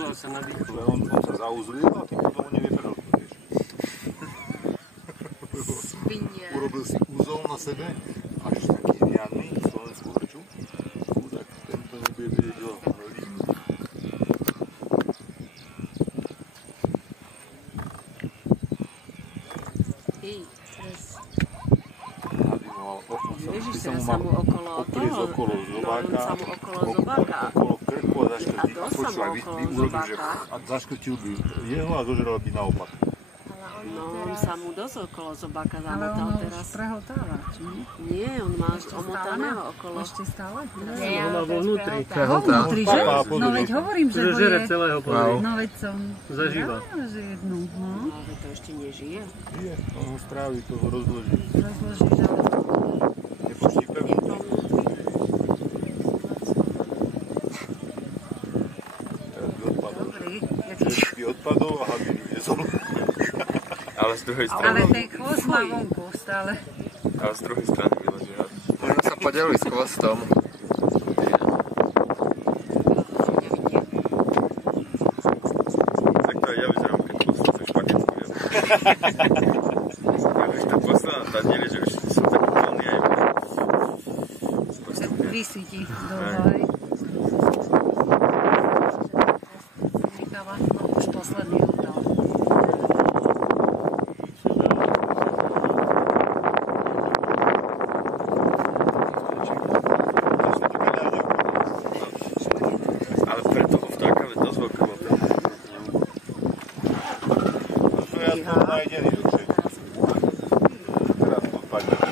Milo sa nadýchol. On sa zauzlil a tým potom on nevie prečo. Svinia. Urobil si úzol na sebe, až taký riadny, slovenskú hrču. Tak tento nebude vedieť ho líniť. Ježiš, teraz sa mu okolo toho, sa mu okolo zobáka. Okolo krku a zaškrtil. A to sa mu okolo zobáka. A zaškrtil by jeho a zožeral by naopak. No, on sa mu dosť okolo zobáka zamotal teraz. Ale on už prehotáva, či nie? Nie, on má omotaného okolo. Ešte stále? On má vo vnútri. Vnútri, že? No veď hovorím, že ho Žere je... celého podľa. No veď som... Zažíva. Že jednu, no. No, veď to ešte nežije. Nie, on ho strávi, toho rozloží. Rozložíš, ale... Nepustí pevne. Teraz by odpadol. Dobrý. By odpadol a hady by nezol. Ale z druhej strany... Ale ten chvost má vonku stále. Ale z druhej strany vyleží. Možno sa podeliť s chvostom. Tak to aj ja vyzerám, keď chvost sa špagetsku jem. Ja už tá posledná tá diel, že už som taký plný aj Vysí ti dole. Necháva, no už posledný oddal. ale pre toho vtáka je dosť veľká veľká. To je aspoň najdený do všetkých. Teraz to odpadne.